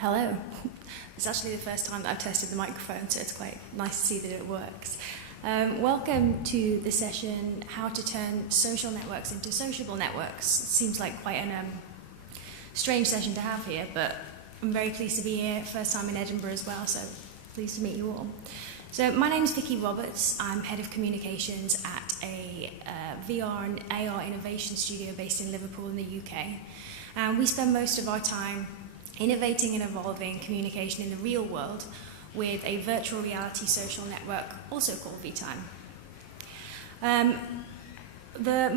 Hello. It's actually the first time that I've tested the microphone, so it's quite nice to see that it works. Welcome to the session, How to Turn Social Networks into Sociable Networks. It seems like quite a strange session to have here, but I'm very pleased to be here. First time in Edinburgh as well, so pleased to meet you all. So my name is Vicky Roberts. I'm Head of Communications at a VR and AR innovation studio based in Liverpool in the UK. And we spend most of our time innovating and evolving communication in the real world with a virtual reality social network, also called VTime.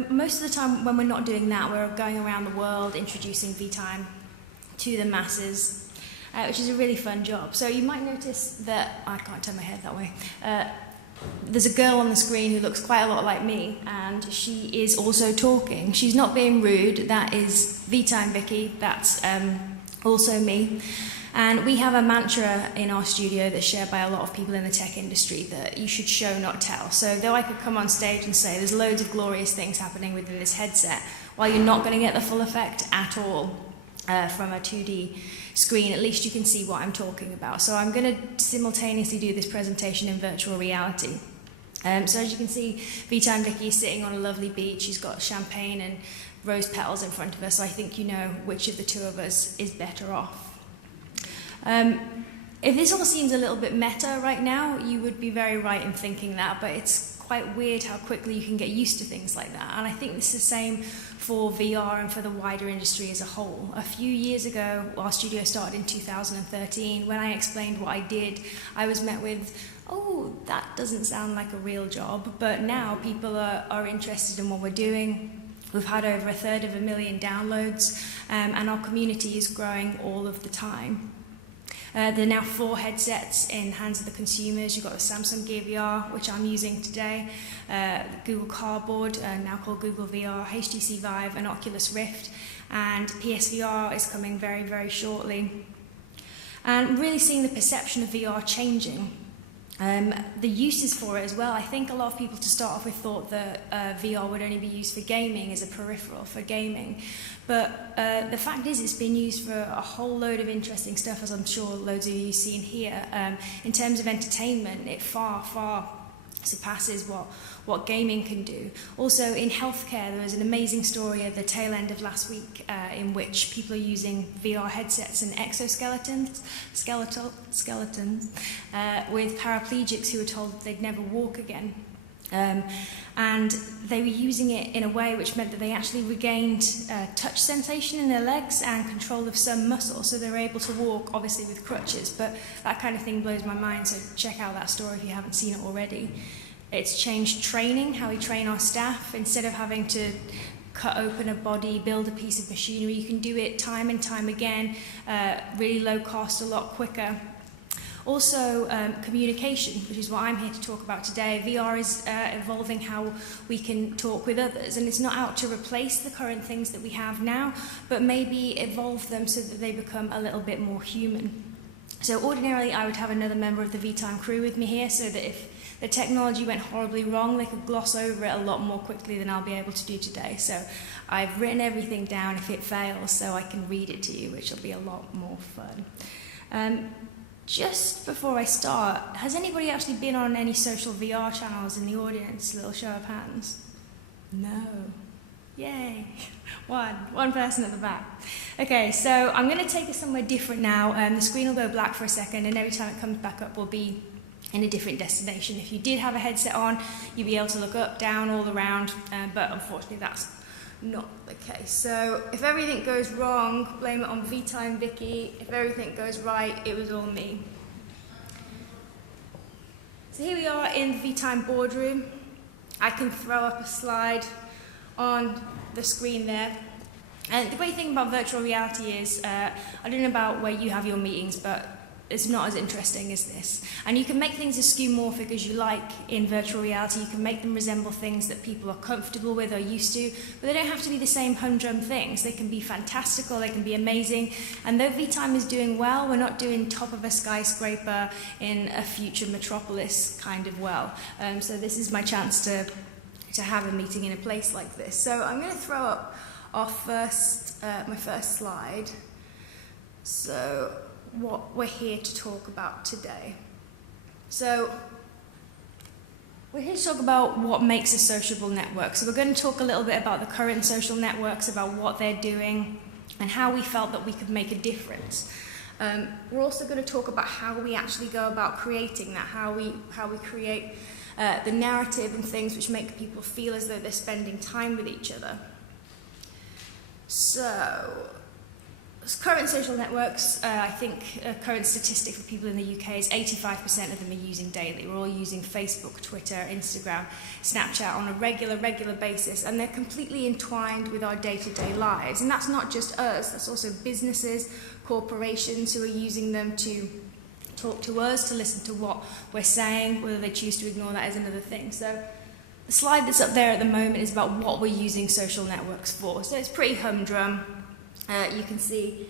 Most of the time when we're not doing that, we're going around the world introducing VTime to the masses, which is a really fun job. So you might notice that, I can't turn my head that way, there's a girl on the screen who looks quite a lot like me, and she is also talking. She's not being rude. That is VTime Vicky. That's also me. And we have a mantra in our studio that's shared by a lot of people in the tech industry that you should show, not tell. So though I could come on stage and say there's loads of glorious things happening within this headset, while you're not going to get the full effect at all from a 2D screen, at least you can see what I'm talking about. So I'm going to simultaneously do this presentation in virtual reality. So as you can see, VTime Vicky is sitting on a lovely beach. She's got champagne and rose petals in front of her, so I think you know which of the two of us is better off. If this all seems a little bit meta right now, you would be very right in thinking that, but it's quite weird how quickly you can get used to things like that. And I think this is the same for VR and for the wider industry as a whole. A few years ago, our studio started in 2013, when I explained what I did, I was met with, oh, that doesn't sound like a real job. But now people are interested in what we're doing. We've had over 1/3 downloads, and our community is growing all of the time. There are now 4 headsets in hands of the consumers. You've got the Samsung Gear VR, which I'm using today, Google Cardboard, now called Google VR, HTC Vive, and Oculus Rift, and PSVR is coming very, very shortly. And really seeing the perception of VR changing. The uses for it as well. I think a lot of people to start off with thought that VR would only be used for gaming, as a peripheral for gaming. But the fact is it's been used for a whole load of interesting stuff, as I'm sure loads of you have seen here. In terms of entertainment, it far, far surpasses what gaming can do. Also in healthcare, there was an amazing story at the tail end of last week in which people are using VR headsets and exoskeletons with paraplegics who were told that they'd never walk again. And they were using it in a way which meant that they actually regained touch sensation in their legs and control of some muscle, so they were able to walk, obviously with crutches, but that kind of thing blows my mind, so check out that story if you haven't seen it already. It's changed training, how we train our staff. Instead of having to cut open a body, build a piece of machinery, you can do it time and time again, really low cost, a lot quicker. Also, communication, which is what I'm here to talk about today. VR is evolving how we can talk with others, and it's not out to replace the current things that we have now, but maybe evolve them so that they become a little bit more human. So ordinarily, I would have another member of the VTime crew with me here, so that if the technology went horribly wrong, they could gloss over it a lot more quickly than I'll be able to do today. So I've written everything down if it fails, so I can read it to you, which will be a lot more fun. Just before I start, has anybody actually been on any social VR channels in the audience? A little show of hands. No. Yay. One person at the back. Okay, so I'm going to take us somewhere different now. The screen will go black for a second, and every time it comes back up, we'll be in a different destination. If you did have a headset on, you'd be able to look up, down, all around, but unfortunately that's not the case. So if everything goes wrong, blame it on VTime Vicky. If everything goes right, it was all me. So here we are in the VTime boardroom. I can throw up a slide on the screen there. And the great thing about virtual reality is, I don't know about where you have your meetings, but it's not as interesting as this. And you can make things as skeuomorphic as you like in virtual reality. You can make them resemble things that people are comfortable with or used to, but they don't have to be the same humdrum things. They can be fantastical, they can be amazing. And though VTime is doing well, we're not doing top of a skyscraper in a future metropolis kind of well. So this is my chance to have a meeting in a place like this. So I'm going to throw up my first slide. So what we're here to talk about today. So we're here to talk about what makes a sociable network. So we're going to talk a little bit about the current social networks, about what they're doing, and how we felt that we could make a difference. We're also going to talk about how we actually go about creating that, how we create the narrative and things which make people feel as though they're spending time with each other. So, current social networks, I think a current statistic for people in the UK is 85% of them are using daily. We're all using Facebook, Twitter, Instagram, Snapchat on a regular basis, and they're completely entwined with our day-to-day lives. And that's not just us, that's also businesses, corporations who are using them to talk to us, to listen to what we're saying. Whether they choose to ignore that is another thing. So the slide that's up there at the moment is about what we're using social networks for. So it's pretty humdrum. You can see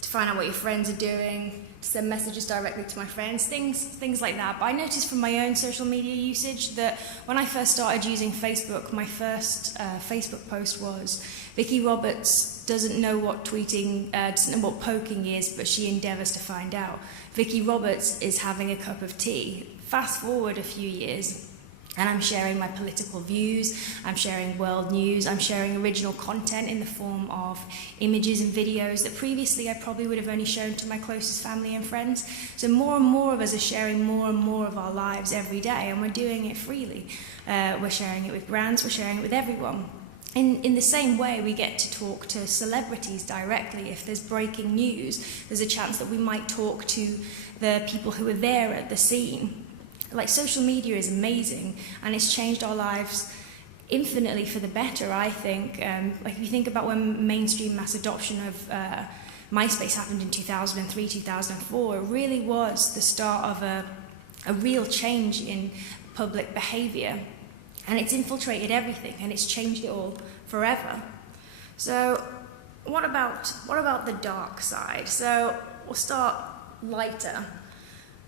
to find out what your friends are doing, to send messages directly to my friends, things like that. But I noticed from my own social media usage that when I first started using Facebook, my first Facebook post was, Vicky Roberts doesn't know what tweeting, doesn't know what poking is, but she endeavours to find out. Vicky Roberts is having a cup of tea. Fast forward a few years, and I'm sharing my political views, I'm sharing world news, I'm sharing original content in the form of images and videos that previously I probably would have only shown to my closest family and friends. So more and more of us are sharing more and more of our lives every day, and we're doing it freely. We're sharing it with brands, we're sharing it with everyone. In the same way, we get to talk to celebrities directly. If there's breaking news, there's a chance that we might talk to the people who are there at the scene. Like, social media is amazing, and it's changed our lives infinitely for the better, I think. Like, if you think about when mainstream mass adoption of MySpace happened in 2003, 2004, it really was the start of a real change in public behaviour. And it's infiltrated everything, and it's changed it all forever. So what about the dark side? So we'll start lighter.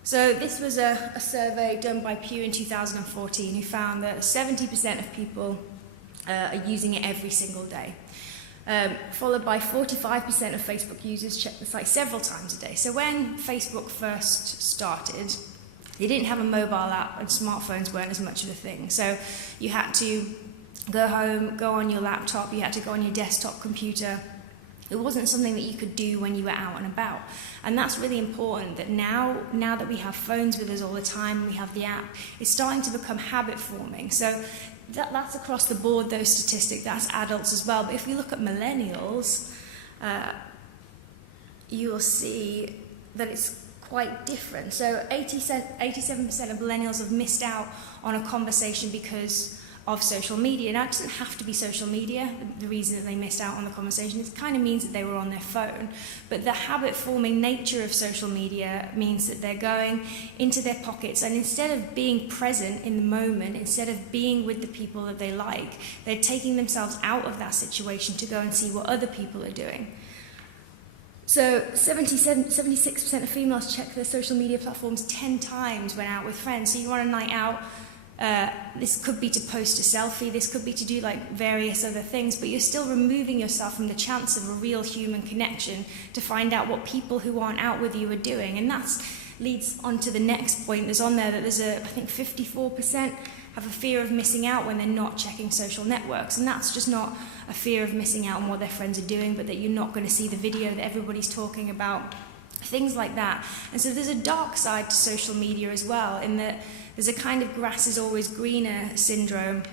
So this was a survey done by Pew in 2014 who found that 70% of people are using it every single day, followed by 45% of Facebook users check the site several times a day. So when Facebook first started, they didn't have a mobile app, and smartphones weren't as much of a thing. So you had to go home, go on your laptop, you had to go on your desktop computer. It wasn't something that you could do when you were out and about. And that's really important, that now that we have phones with us all the time, we have the app, it's starting to become habit forming. So that's across the board, those statistics, that's adults as well. But if we look at millennials, you'll see that it's quite different. So 87% of millennials have missed out on a conversation because of social media. Now, it doesn't have to be social media. The reason that they missed out on the conversation, it kind of means that they were on their phone. But the habit-forming nature of social media means that they're going into their pockets, and instead of being present in the moment, instead of being with the people that they like, they're taking themselves out of that situation to go and see what other people are doing. So 76% of females check their social media platforms 10 times when out with friends. So you're on a night out, this could be to post a selfie, this could be to do like various other things, but you're still removing yourself from the chance of a real human connection to find out what people who aren't out with you are doing. And that leads on to the next point. There's on there that I think 54% have a fear of missing out when they're not checking social networks. And that's just not a fear of missing out on what their friends are doing, but that you're not going to see the video that everybody's talking about, things like that. And so there's a dark side to social media as well, in that there's a kind of grass is always greener syndrome.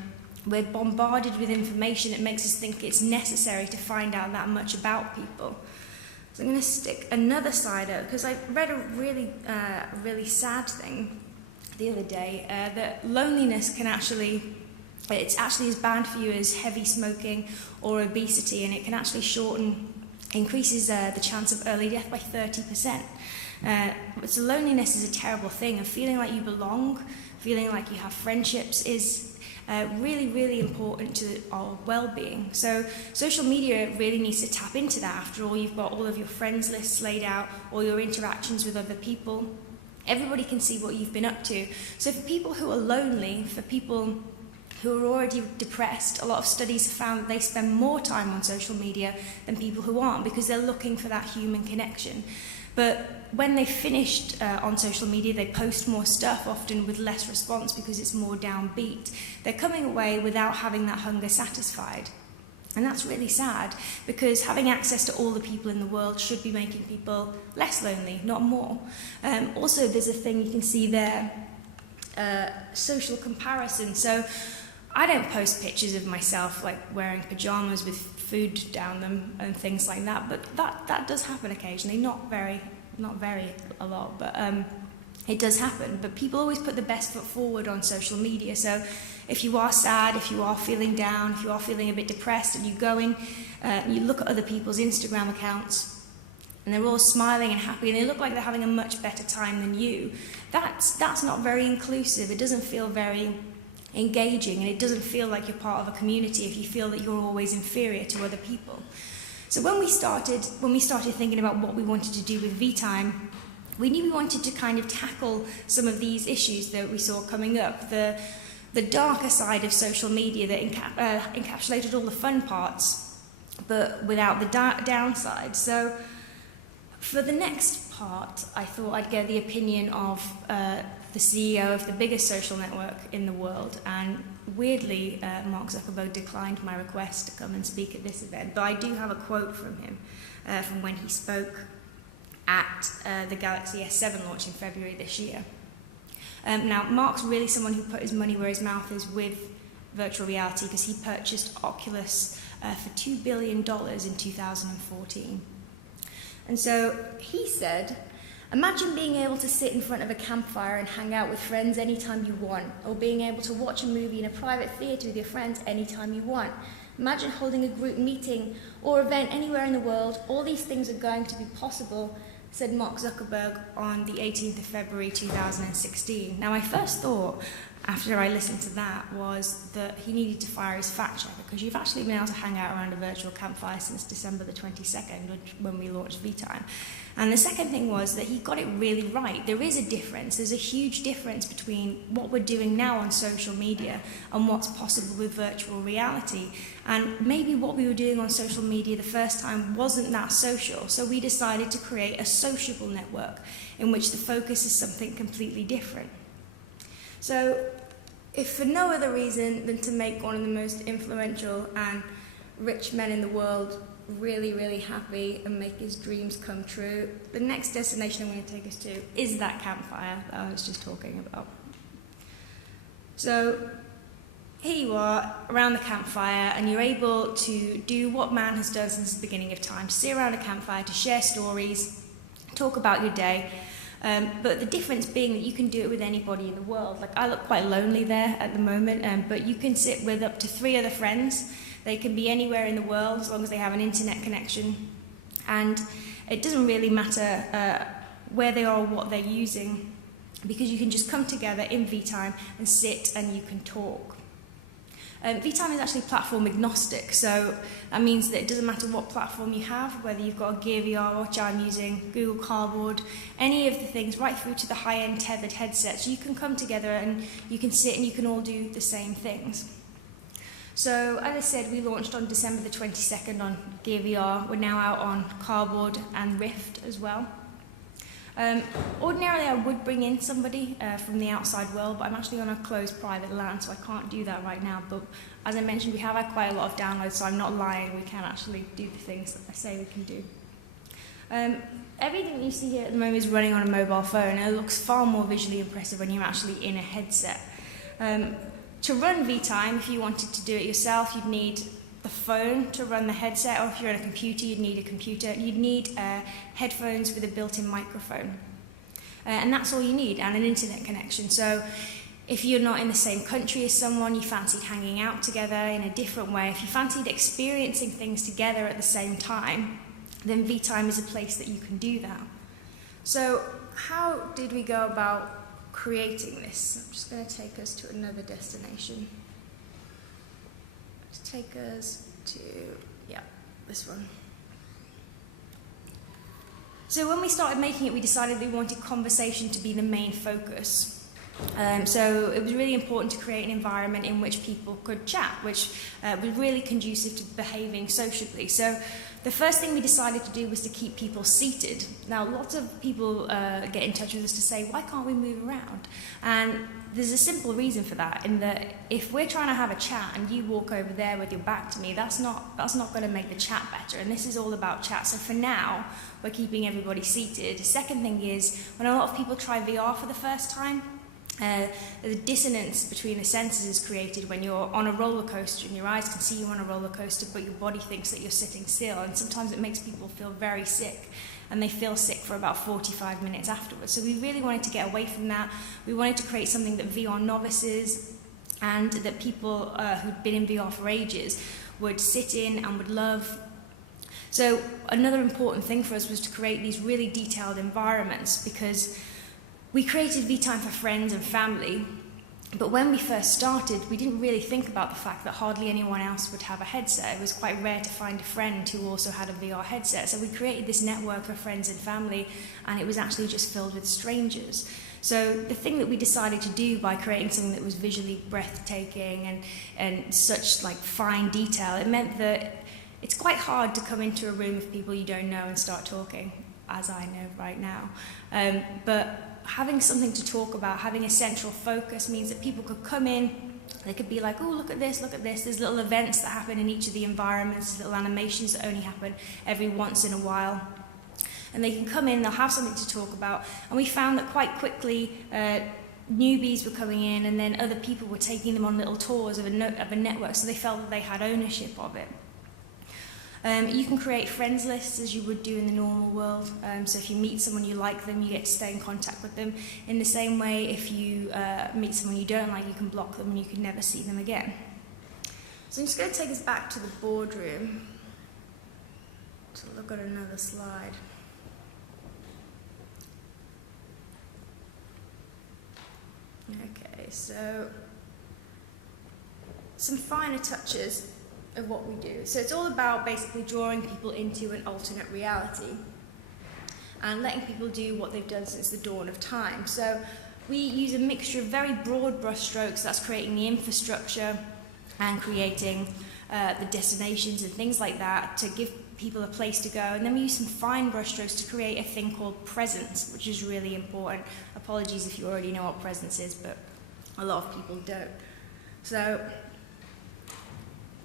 We're bombarded with information. It makes us think it's necessary to find out that much about people. So I'm going to stick another side out, because I read a really sad thing the other day, that loneliness it's actually as bad for you as heavy smoking or obesity, and it can actually increases the chance of early death by 30%. So loneliness is a terrible thing, and feeling like you belong, feeling like you have friendships is really, really important to our well-being. So social media really needs to tap into that. After all, you've got all of your friends lists laid out, all your interactions with other people. Everybody can see what you've been up to. So for people who are lonely, for people who are already depressed, a lot of studies have found that they spend more time on social media than people who aren't, because they're looking for that human connection. But when they finished on social media, they post more stuff, often with less response because it's more downbeat. They're coming away without having that hunger satisfied. And that's really sad, because having access to all the people in the world should be making people less lonely, not more. Also, there's a thing you can see there, social comparison. So I don't post pictures of myself like wearing pajamas with food down them and things like that, but that does happen occasionally, not very a lot, but it does happen. But people always put the best foot forward on social media. So if you are sad, if you are feeling down, if you are feeling a bit depressed, and you look at other people's Instagram accounts, and they're all smiling and happy, and they look like they're having a much better time than you, that's not very inclusive. It doesn't feel very engaging, and it doesn't feel like you're part of a community if you feel that you're always inferior to other people. So when we started thinking about what we wanted to do with VTime, we knew we wanted to kind of tackle some of these issues that we saw coming up, the darker side of social media that encapsulated all the fun parts, but without the downside. So for the next part, I thought I'd get the opinion of the CEO of the biggest social network in the world, and weirdly, Mark Zuckerberg declined my request to come and speak at this event, but I do have a quote from him from when he spoke at the Galaxy S7 launch in February this year. Now, Mark's really someone who put his money where his mouth is with virtual reality, because he purchased Oculus for $2 billion in 2014. And so he said, "Imagine being able to sit in front of a campfire and hang out with friends anytime you want, or being able to watch a movie in a private theatre with your friends anytime you want. Imagine holding a group meeting or event anywhere in the world. All these things are going to be possible," said Mark Zuckerberg on the 18th of February 2016. Now, my first thought after I listened to that was that he needed to fire his fact checker, because you've actually been able to hang out around a virtual campfire since December the 22nd, when we launched VTime. And the second thing was that he got it really right. There is a difference. There's a huge difference between what we're doing now on social media and what's possible with virtual reality. And maybe what we were doing on social media the first time wasn't that social. So we decided to create a sociable network in which the focus is something completely different. So, if for no other reason than to make one of the most influential and rich men in the world really, really happy and make his dreams come true, the next destination I'm going to take us to is that campfire that I was just talking about. So, here you are around the campfire, and you're able to do what man has done since the beginning of time, to sit around a campfire, to share stories, talk about your day. But the difference being that you can do it with anybody in the world. Like, I look quite lonely there at the moment, but you can sit with up to 3 other friends. They can be anywhere in the world as long as they have an internet connection. And it doesn't really matter where they are or what they're using, because you can just come together in VTime and sit and you can talk. VTime is actually platform agnostic, so that means that it doesn't matter what platform you have, whether you've got a Gear VR, which I'm using, Google Cardboard, any of the things, right through to the high-end tethered headsets. You can come together and you can sit and you can all do the same things. So, as I said, we launched on December the 22nd on Gear VR. We're now out on Cardboard and Rift as well. Ordinarily, I would bring in somebody from the outside world, but I'm actually on a closed private LAN, so I can't do that right now. But as I mentioned, we have had quite a lot of downloads, so I'm not lying. We can actually do the things that I say we can do. Everything you see here at the moment is running on a mobile phone, and it looks far more visually impressive when you're actually in a headset. To run VTime, if you wanted to do it yourself, you'd need the phone to run the headset, or if you're on a computer, you'd need a computer. You'd need headphones with a built-in microphone. And that's all you need, and an internet connection. So if you're not in the same country as someone, you fancied hanging out together in a different way, if you fancied experiencing things together at the same time, then VTime is a place that you can do that. So how did we go about creating this? I'm just going to take us to another destination. Take us to, this one. So when we started making it, we decided we wanted conversation to be the main focus. So it was really important to create an environment in which people could chat, which was really conducive to behaving sociably. So the first thing we decided to do was to keep people seated. Now, lots of people get in touch with us to say, why can't we move around? And there's a simple reason for that, in that if we're trying to have a chat and you walk over there with your back to me, that's not going to make the chat better. And this is all about chat. So for now, we're keeping everybody seated. The second thing is, when a lot of people try VR for the first time, the dissonance between the senses is created when you're on a roller coaster and your eyes can see you on a roller coaster, but your body thinks that you're sitting still. And sometimes it makes people feel very sick, and they feel sick for about 45 minutes afterwards. So we really wanted to get away from that. We wanted to create something that VR novices and that people who'd been in VR for ages would sit in and would love. So another important thing for us was to create these really detailed environments, because we created VTime for friends and family, but when we first started, we didn't really think about the fact that hardly anyone else would have a headset. It was quite rare to find a friend who also had a VR headset. So we created this network for friends and family, and it was actually just filled with strangers. So the thing that we decided to do by creating something that was visually breathtaking and such like fine detail, it meant that it's quite hard to come into a room of people you don't know and start talking, as I know right now. But having something to talk about, having a central focus, means that people could come in, they could be like, oh, look at this, look at this. There's little events that happen in each of the environments, little animations that only happen every once in a while. And they can come in, they'll have something to talk about. And we found that quite quickly, newbies were coming in, and then other people were taking them on little tours of a network, so they felt that they had ownership of it. You can create friends lists as you would do in the normal world. So if you meet someone you like them, you get to stay in contact with them. In the same way, if you meet someone you don't like, you can block them and you can never see them again. So I'm just going to take us back to the boardroom to look at another slide. Okay, so some finer touches of what we do. So it's all about basically drawing people into an alternate reality and letting people do what they've done since the dawn of time. So we use a mixture of very broad brushstrokes, that's creating the infrastructure and creating the destinations and things like that to give people a place to go. And then we use some fine brushstrokes to create a thing called presence, which is really important. Apologies if you already know what presence is, but a lot of people don't. So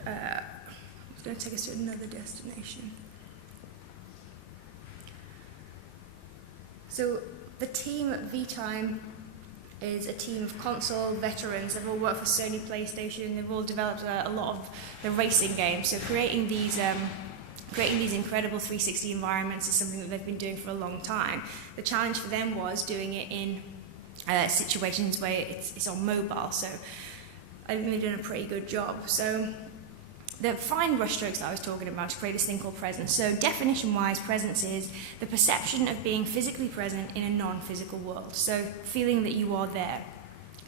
it's going to take us to another destination. So the team at VTime is a team of console veterans. They've all worked for Sony PlayStation. They've all developed a lot of the racing games. So creating these incredible 360 environments is something that they've been doing for a long time. The challenge for them was doing it in situations where it's on mobile. So I think they've done a pretty good job. So the fine brushstrokes that I was talking about to create this thing called presence. So definition-wise, presence is the perception of being physically present in a non-physical world. So feeling that you are there.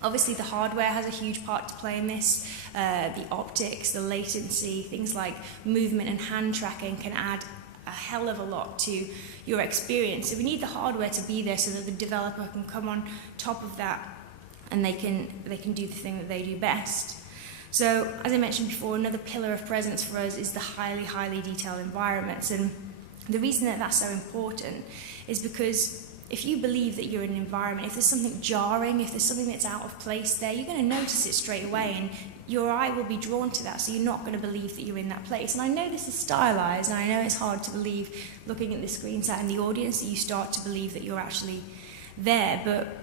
Obviously, the hardware has a huge part to play in this. The optics, the latency, things like movement and hand tracking can add a hell of a lot to your experience. So we need the hardware to be there so that the developer can come on top of that and they can do the thing that they do best. So, as I mentioned before, another pillar of presence for us is the highly, highly detailed environments. And the reason that that's so important is because if you believe that you're in an environment, if there's something jarring, if there's something that's out of place there, you're going to notice it straight away and your eye will be drawn to that, so you're not going to believe that you're in that place. And I know this is stylized, and I know it's hard to believe, looking at the screen set in the audience, that you start to believe that you're actually there, but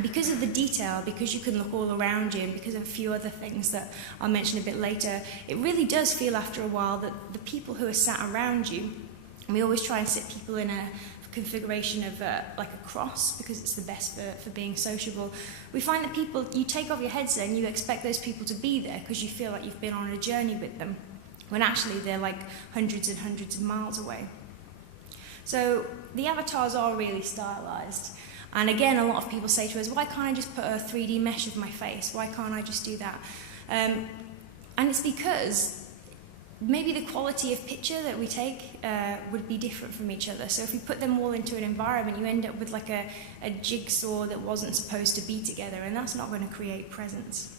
because of the detail, because you can look all around you, and because of a few other things that I'll mention a bit later, it really does feel after a while that the people who are sat around you, and we always try and sit people in a configuration of like a cross because it's the best for being sociable. We find that people, you take off your headset and you expect those people to be there because you feel like you've been on a journey with them, when actually they're like hundreds and hundreds of miles away. So the avatars are really stylized. And again, a lot of people say to us, why can't I just put a 3D mesh of my face? Why can't I just do that? And it's because maybe the quality of picture that we take would be different from each other. So if we put them all into an environment, you end up with like a jigsaw that wasn't supposed to be together, and that's not going to create presence.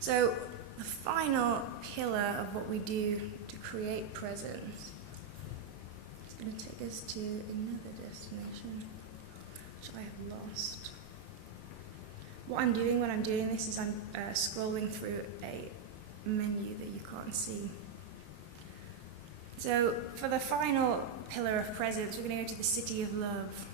So the final pillar of what we do to create presence is going to take us to another destination, which I have lost. What I'm doing when I'm doing this is I'm scrolling through a menu that you can't see. So for the final pillar of presence, we're going to go to the city of love.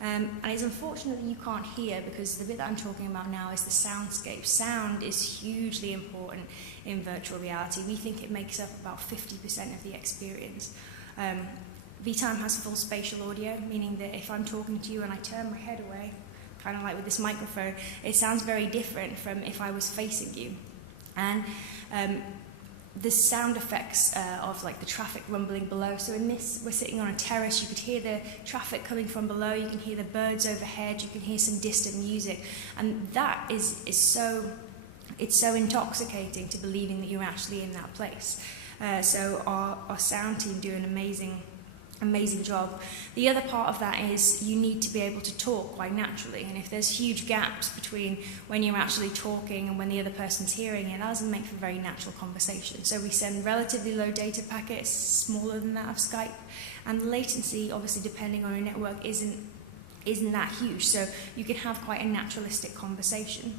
And it's unfortunate that you can't hear, because the bit that I'm talking about now is the soundscape. Sound is hugely important in virtual reality. We think it makes up about 50% of the experience. VTime has full spatial audio, meaning that if I'm talking to you and I turn my head away, kind of like with this microphone, it sounds very different from if I was facing you. And the sound effects of like the traffic rumbling below. So in this, we're sitting on a terrace. You could hear the traffic coming from below. You can hear the birds overhead. You can hear some distant music, and that is so intoxicating to believing that you're actually in that place. So our sound team do an amazing job. The other part of that is you need to be able to talk quite naturally, and if there's huge gaps between when you're actually talking and when the other person's hearing it, that doesn't make for very natural conversation. So we send relatively low data packets, smaller than that of Skype, and the latency, obviously depending on your network, isn't that huge, so you can have quite a naturalistic conversation.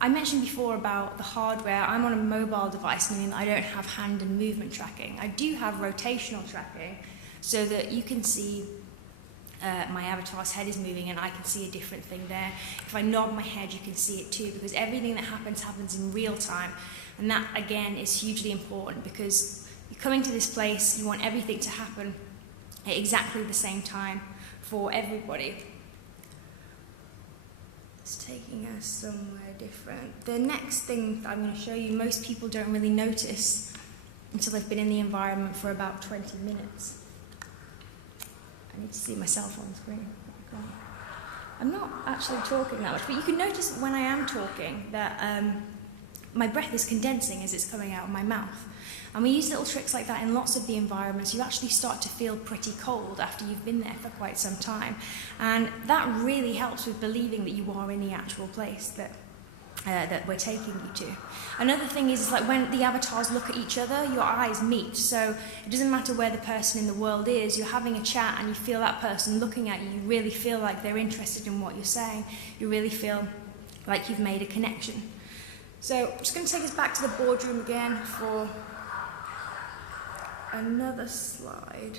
I mentioned before about the hardware. I'm on a mobile device, meaning that I don't have hand and movement tracking. I do have rotational tracking, so that you can see my avatar's head is moving and I can see a different thing there. If I nod my head, you can see it too, because everything that happens in real time. And that, again, is hugely important, because you're coming to this place, you want everything to happen at exactly the same time for everybody. It's taking us somewhere different. The next thing that I'm going to show you, most people don't really notice until they've been in the environment for about 20 minutes. I need to see myself on the screen. I'm not actually talking that much, but you can notice when I am talking that my breath is condensing as it's coming out of my mouth. And we use little tricks like that in lots of the environments. You actually start to feel pretty cold after you've been there for quite some time. And that really helps with believing that you are in the actual place that we're taking you to. Another thing is like when the avatars look at each other, your eyes meet. So it doesn't matter where the person in the world is, you're having a chat and you feel that person looking at you, you really feel like they're interested in what you're saying. You really feel like you've made a connection. So I'm just going to take us back to the boardroom again for another slide.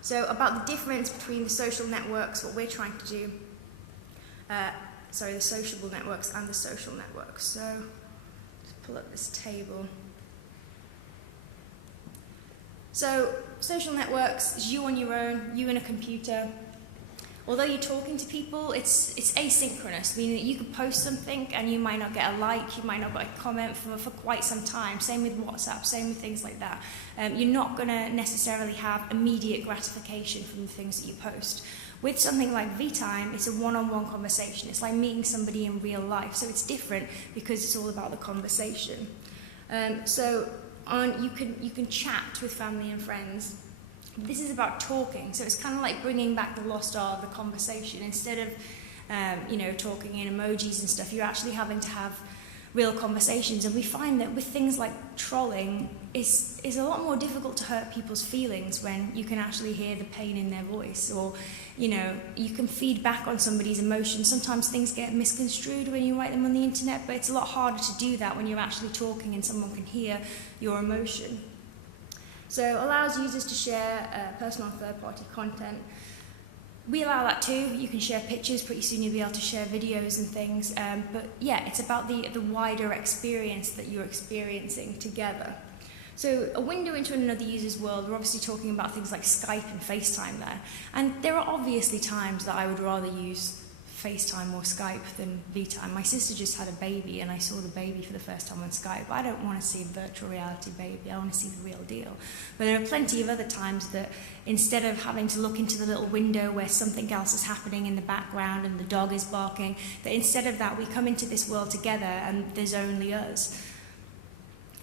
So about the difference between the social networks, what we're trying to do, the sociable networks and the social networks. So just pull up this table. So social networks is you on your own, you and a computer. Although you're talking to people, it's asynchronous, meaning that you could post something and you might not get a like, you might not get a comment for quite some time. Same with WhatsApp, same with things like that. You're not going to necessarily have immediate gratification from the things that you post. With something like VTime, it's a one-on-one conversation. It's like meeting somebody in real life, so it's different because it's all about the conversation. You can chat with family and friends. This is about talking, so it's kind of like bringing back the lost art of the conversation. Instead of talking in emojis and stuff, you're actually having to have real conversations. And we find that with things like trolling, it's a lot more difficult to hurt people's feelings when you can actually hear the pain in their voice, or you can feed back on somebody's emotions. Sometimes things get misconstrued when you write them on the internet, but it's a lot harder to do that when you're actually talking and someone can hear your emotion. So it allows users to share personal and third-party content. We allow that too. You can share pictures. Pretty soon you'll be able to share videos and things. But yeah, it's about the wider experience that you're experiencing together. So a window into another user's world, we're obviously talking about things like Skype and FaceTime there. And there are obviously times that I would rather use FaceTime or Skype than VTime. My sister just had a baby and I saw the baby for the first time on Skype. I don't want to see a virtual reality baby, I want to see the real deal. But there are plenty of other times that instead of having to look into the little window where something else is happening in the background and the dog is barking, that instead of that we come into this world together and there's only us.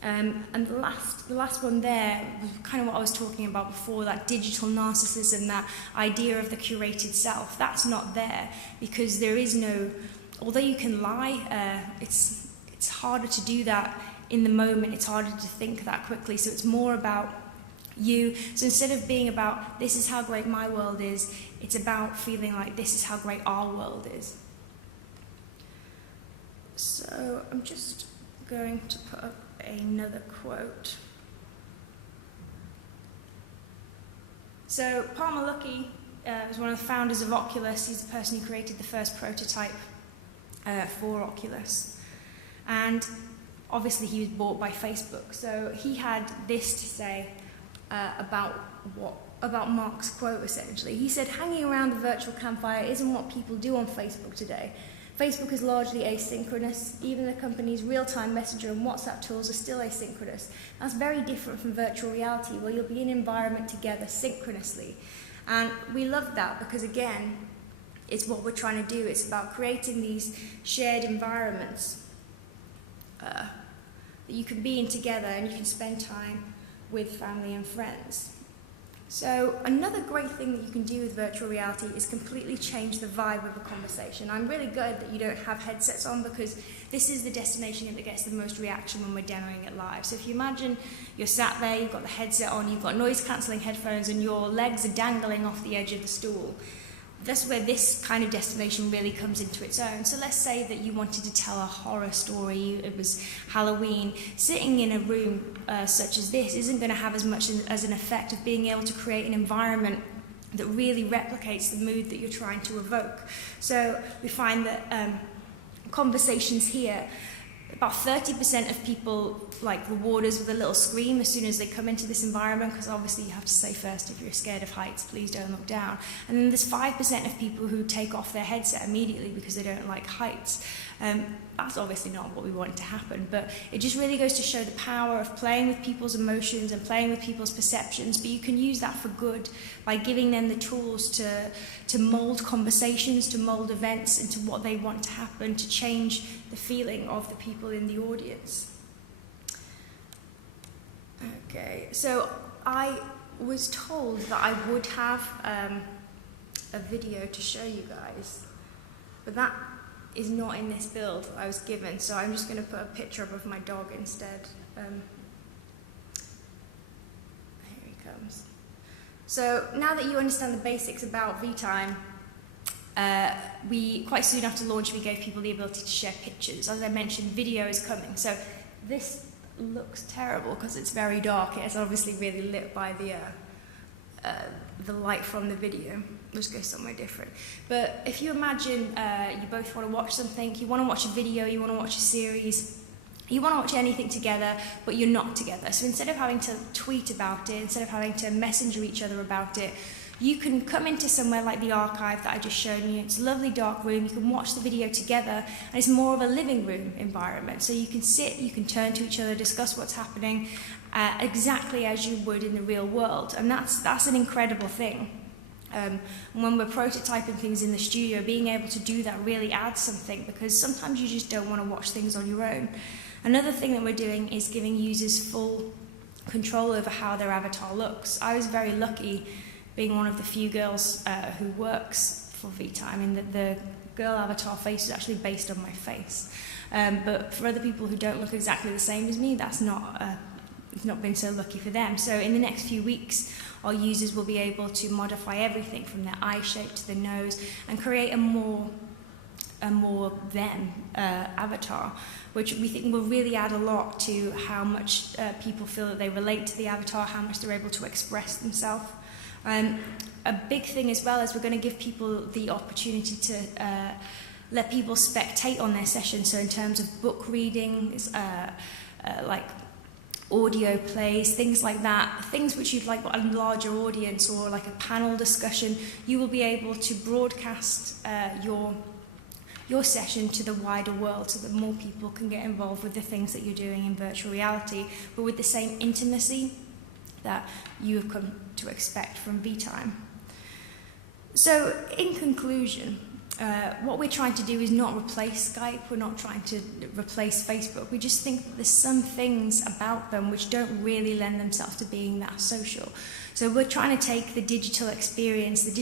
And the last one there was kind of what I was talking about before, that digital narcissism, that idea of the curated self. That's not there because there is no, although you can lie, it's harder to do that in the moment, it's harder to think that quickly, so it's more about you. So instead of being about, this is how great my world is, it's about feeling like this is how great our world is. So I'm just going to put up another quote. So Palmer Luckey was one of the founders of Oculus. He's the person who created the first prototype for Oculus. And obviously he was bought by Facebook. So he had this to say about Mark's quote, essentially. He said, hanging around the virtual campfire isn't what people do on Facebook today. Facebook is largely asynchronous. Even the company's real-time messenger and WhatsApp tools are still asynchronous. That's very different from virtual reality, where you'll be in an environment together synchronously. And we love that because, again, it's what we're trying to do. It's about creating these shared environments that you can be in together and you can spend time with family and friends. So another great thing that you can do with virtual reality is completely change the vibe of a conversation. I'm really glad that you don't have headsets on because this is the destination that gets the most reaction when we're demoing it live. So if you imagine you're sat there, you've got the headset on, you've got noise-cancelling headphones and your legs are dangling off the edge of the stool, that's where this kind of destination really comes into its own. So let's say that you wanted to tell a horror story, it was Halloween. Sitting in a room such as this isn't going to have as much as an effect of being able to create an environment that really replicates the mood that you're trying to evoke. So we find that conversations here, about 30% of people reward us with a little scream as soon as they come into this environment, because obviously you have to say first, if you're scared of heights, please don't look down. And then there's 5% of people who take off their headset immediately because they don't like heights. That's obviously not what we want to happen, but it just really goes to show the power of playing with people's emotions and playing with people's perceptions, but you can use that for good by giving them the tools to mold conversations, to mold events into what they want to happen, to change the feeling of the people in the audience. Okay, so I was told that I would have a video to show you guys, but that is not in this build I was given, so I'm just going to put a picture up of my dog instead. Here he comes. So now that you understand the basics about VTime, we quite soon after launch we gave people the ability to share pictures. As I mentioned, video is coming. So this looks terrible because it's very dark. It's obviously really lit by the light from the video. Let's go somewhere different. But if you imagine you both want to watch something, you want to watch a video, you want to watch a series, you want to watch anything together, but you're not together. So instead of having to tweet about it, instead of having to messenger each other about it, you can come into somewhere like the archive that I just showed you. It's a lovely dark room, you can watch the video together, and it's more of a living room environment. So you can sit, you can turn to each other, discuss what's happening, exactly as you would in the real world. And that's an incredible thing. When we're prototyping things in the studio, being able to do that really adds something, because sometimes you just don't want to watch things on your own. Another thing that we're doing is giving users full control over how their avatar looks. I was very lucky being one of the few girls who works for VTime. I mean, the girl avatar face is actually based on my face. But for other people who don't look exactly the same as me, that's not it's not been so lucky for them. So in the next few weeks, our users will be able to modify everything from their eye shape to the nose and create a more them avatar, which we think will really add a lot to how much people feel that they relate to the avatar, how much they're able to express themselves. A big thing as well is we're going to give people the opportunity to let people spectate on their session. So in terms of book reading, like audio plays, things like that, things which you'd like a larger audience or like a panel discussion, you will be able to broadcast your your session to the wider world so that more people can get involved with the things that you're doing in virtual reality, but with the same intimacy that you have come to expect from VTime. So, in conclusion, what we're trying to do is not replace Skype, we're not trying to replace Facebook, we just think that there's some things about them which don't really lend themselves to being that social. So we're trying to take the digital experience that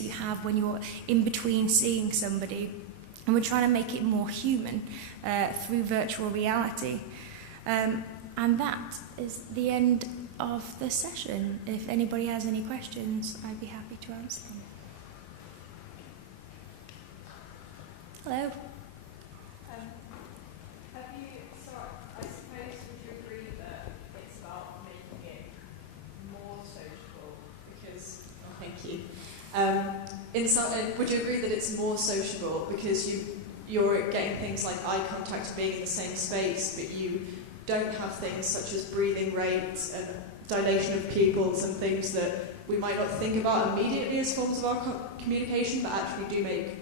you have when you're in between seeing somebody, and we're trying to make it more human through virtual reality. And that is the end of the session. If anybody has any questions, I'd be happy to answer them. Hello. I suppose, would you agree that it's about making it more sociable? Because, thank you. Would you agree that it's more sociable because you're getting things like eye contact, being in the same space, but you don't have things such as breathing rates and dilation of pupils and things that we might not think about immediately as forms of our communication, but actually do make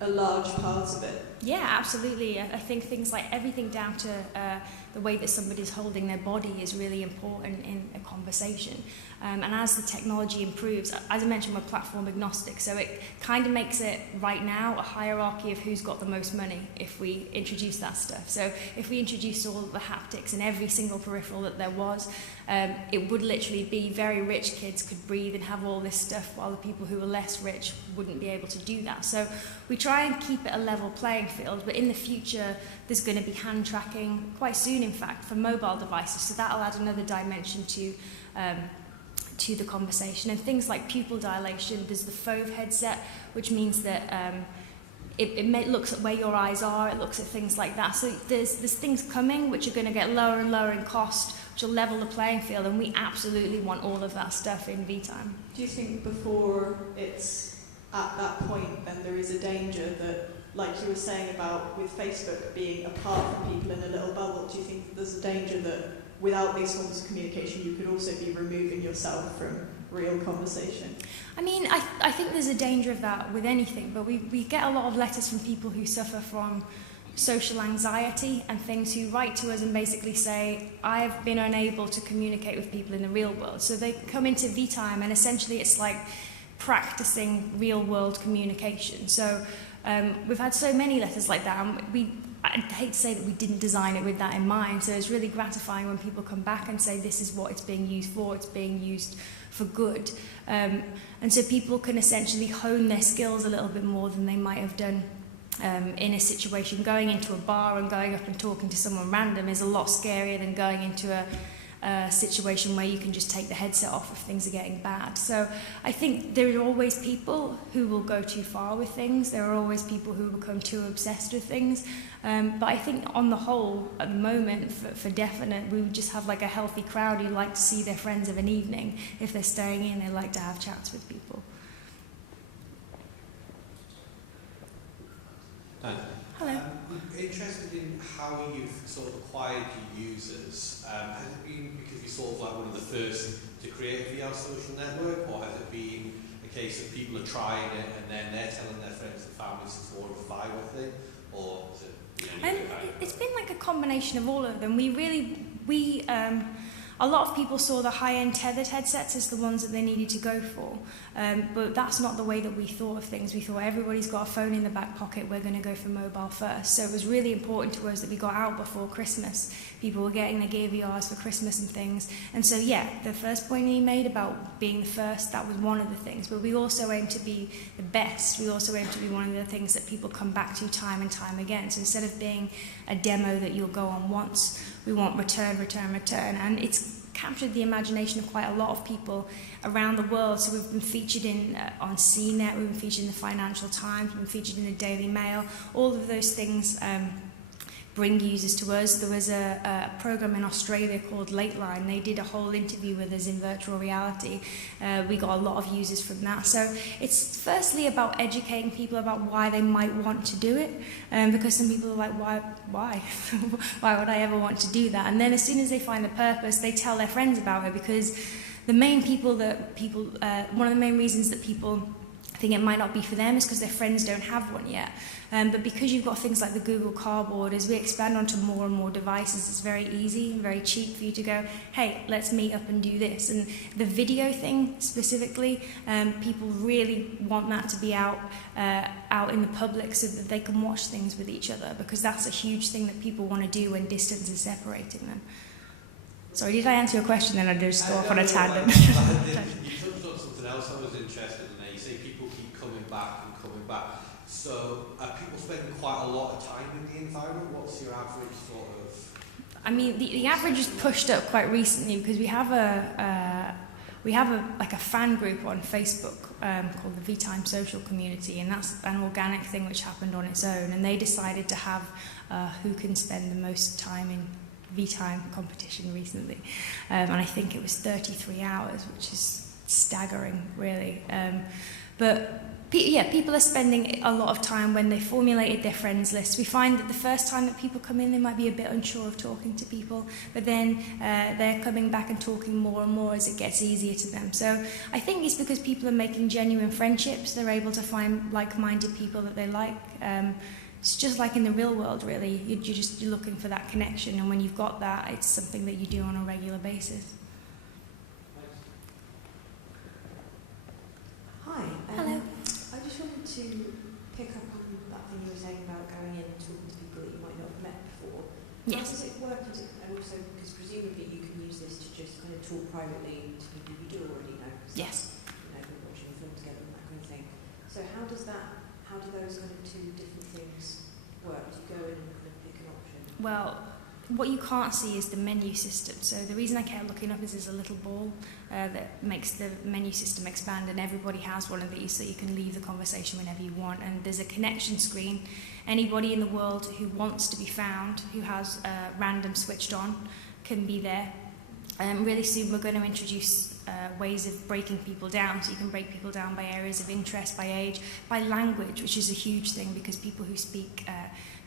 a large part of it? Yeah, absolutely. I think things like everything down to the way that somebody's holding their body is really important in a conversation. And as the technology improves, as I mentioned, we're platform agnostic, so it kind of makes it right now a hierarchy of who's got the most money if we introduce that stuff. So if we introduced all of the haptics in every single peripheral that there was, it would literally be very rich kids could breathe and have all this stuff, while the people who are less rich wouldn't be able to do that. So we try and keep it a level playing field, but in the future there's going to be hand tracking quite soon, in fact, for mobile devices, so that'll add another dimension to the conversation. And things like pupil dilation, there's the FOVE headset, which means that it looks at where your eyes are, it looks at things like that. So there's things coming which are going to get lower and lower in cost, which will level the playing field, and we absolutely want all of that stuff in VTime. Do you think before it's at that point, then there is a danger that, like you were saying about with Facebook being apart from people in a little bubble, do you think there's a danger that without these forms of communication you could also be removing yourself from real conversation? I mean, I think there's a danger of that with anything, but we get a lot of letters from people who suffer from social anxiety and things, who write to us and basically say, I've been unable to communicate with people in the real world. So they come into VTime and essentially it's like practicing real world communication. So we've had so many letters like that, and I'd hate to say that we didn't design it with that in mind, so it's really gratifying when people come back and say this is what it's being used for, it's being used for good. And so people can essentially hone their skills a little bit more than they might have done in a situation. Going into a bar and going up and talking to someone random is a lot scarier than going into a situation where you can just take the headset off if things are getting bad. So I think there are always people who will go too far with things. There are always people who become too obsessed with things. But I think on the whole, at the moment, for definite, we would just have like a healthy crowd who like to see their friends of an evening. If they're staying in, they like to have chats with people. Hi. Hello. I'm interested in how you've sort of acquired your users. Has it been because you're sort of like one of the first to create a VR social network, or has it been a case of people are trying it and then they're telling their friends and families it's more of a viral thing, or is it? It's been like a combination of all of them. A lot of people saw the high-end tethered headsets as the ones that they needed to go for, but that's not the way that we thought of things. We thought everybody's got a phone in the back pocket, we're going to go for mobile first. So it was really important to us that we got out before Christmas. People were getting their Gear VRs for Christmas and things. And so, yeah, the first point he made about being the first, that was one of the things. But we also aim to be the best. We also aim to be one of the things that people come back to time and time again. So instead of being a demo that you'll go on once, we want return, return, return. And it's captured the imagination of quite a lot of people around the world. So we've been featured on CNET, we've been featured in the Financial Times, we've been featured in the Daily Mail. All of those things bring users to us. There was a program in Australia called Lateline. They did a whole interview with us in virtual reality. We got a lot of users from that. So it's firstly about educating people about why they might want to do it, because some people are like, why? Why would I ever want to do that? And then as soon as they find the purpose, they tell their friends about it, because one of the main reasons that people think it might not be for them is because their friends don't have one yet. But because you've got things like the Google Cardboard, as we expand onto more and more devices, it's very easy and very cheap for you to go, hey, let's meet up and do this. And the video thing specifically, people really want that to be out in the public so that they can watch things with each other, because that's a huge thing that people want to do when distance is separating them. Sorry, did I answer your question then, or did I just go off on a tangent? You touched on something else I was interested in there. You say people keep coming back and coming back. So are people spending quite a lot of time in the environment? What's your average sort of... I mean, the average is pushed up quite recently because we have a fan group on Facebook called the V-Time Social Community, and that's an organic thing which happened on its own, and they decided to have who can spend the most time in V-Time competition recently, and I think it was 33 hours, which is staggering, really. But people are spending a lot of time when they formulated their friends list. We find that the first time that people come in, they might be a bit unsure of talking to people, but then they're coming back and talking more and more as it gets easier to them. So I think it's because people are making genuine friendships. They're able to find like-minded people that they like. It's just like in the real world, really. You're looking for that connection, and when you've got that, it's something that you do on a regular basis. Hi. Hello. I just wanted to pick up on that thing you were saying about going in and talking to people that you might not have met before. Yes. How does it work? And also, because presumably you can use this to just kind of talk privately to people you do already know. Yes. You know, we're watching a film together and that kind of thing. So how do those kind of two different things work? Do you go in and kind of pick an option? Well, what you can't see is the menu system. So the reason I kept looking up is there's a little ball that makes the menu system expand, and everybody has one of these, so you can leave the conversation whenever you want. And there's a connection screen. Anybody in the world who wants to be found, who has random switched on, can be there. Really soon we're going to introduce ways of breaking people down, so you can break people down by areas of interest, by age, by language, which is a huge thing because people who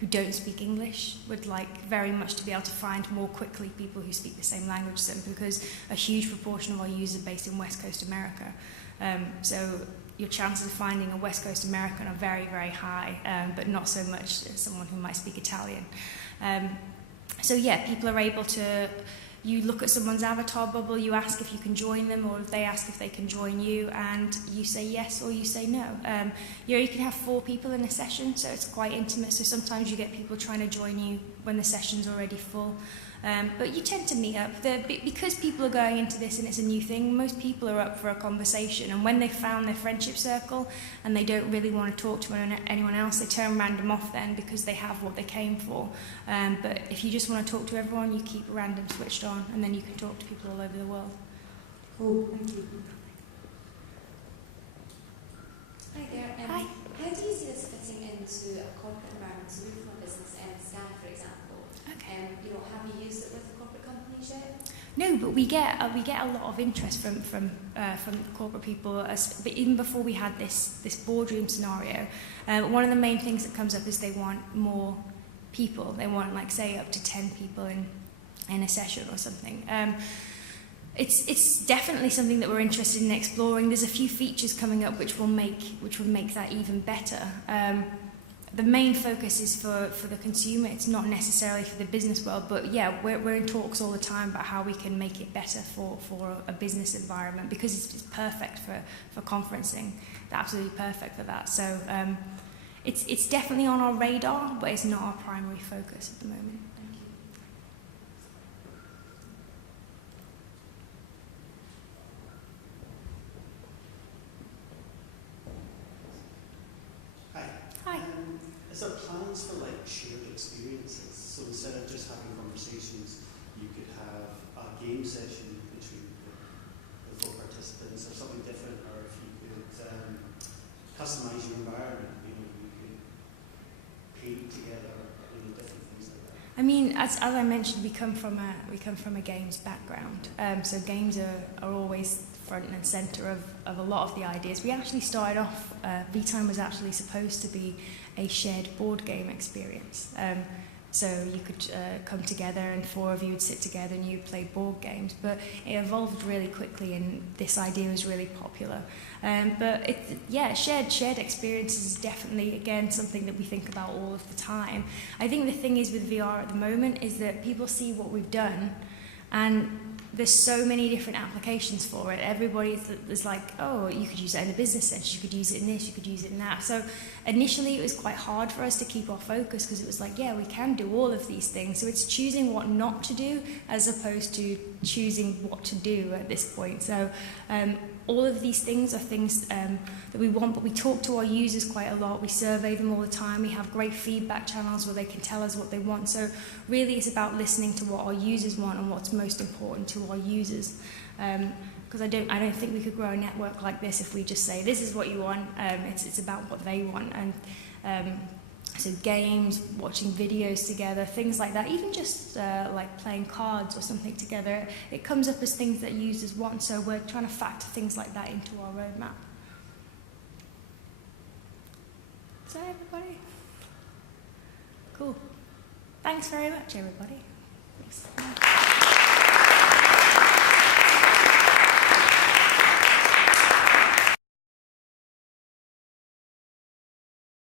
don't speak English would like very much to be able to find more quickly people who speak the same language as them, because a huge proportion of our users are based in West Coast America. So your chances of finding a West Coast American are very, very high, but not so much as someone who might speak Italian. So yeah, people are able to... You look at someone's avatar bubble, you ask if you can join them, or if they ask if they can join you, and you say yes or you say no. You can have 4 people in a session, so it's quite intimate. So sometimes you get people trying to join you when the session's already full. But you tend to meet up. Because people are going into this and it's a new thing, most people are up for a conversation. And when they've found their friendship circle and they don't really want to talk to anyone else, they turn random off then because they have what they came for. But if you just want to talk to everyone, you keep random switched on, and then you can talk to people all over the world. Cool, thank you. Hi there. Hi. How do you see this fitting into a corporate environment? So we've got a business, Scan, for example. Okay. Have you used it with corporate companies yet? No, but we get a lot of interest from corporate people. But even before we had this boardroom scenario, one of the main things that comes up is they want more people. They want, like, say, up to 10 people in a session or something. It's definitely something that we're interested in exploring. There's a few features coming up which will make that even better. The main focus is for the consumer. It's not necessarily for the business world, but yeah, we're in talks all the time about how we can make it better for a business environment, because it's perfect for conferencing. It's absolutely perfect for that. So it's definitely on our radar, but it's not our primary focus at the moment. Thank you. Hi. Hi. Is there plans for like shared experiences? So instead of just having conversations, you could have a game session between the 4 participants, or something different, or if you could customize your environment, you could paint together, different things like that. I mean, as I mentioned, we come from a games background, so games are always front and centre of a lot of the ideas. We actually started off, V-Time was actually supposed to be a shared board game experience, So you could come together and 4 of you would sit together and you'd play board games. But it evolved really quickly and this idea was really popular. But shared experiences is definitely, again, something that we think about all of the time. I think the thing is with VR at the moment is that people see what we've done and there's so many different applications for it. Everybody is like, oh, you could use it in a business sense, you could use it in this, you could use it in that. So initially it was quite hard for us to keep our focus because it was like, yeah, we can do all of these things. So it's choosing what not to do as opposed to choosing what to do at this point. So all of these things are things that we want, but we talk to our users quite a lot. We survey them all the time. We have great feedback channels where they can tell us what they want. So really it's about listening to what our users want and what's most important to our users. Because I don't think we could grow a network like this if we just say, this is what you want. It's about what they want. And so games, watching videos together, things like that, even just like playing cards or something together, it comes up as things that users want, so we're trying to factor things like that into our roadmap. Is that everybody? Cool. Thanks very much, everybody.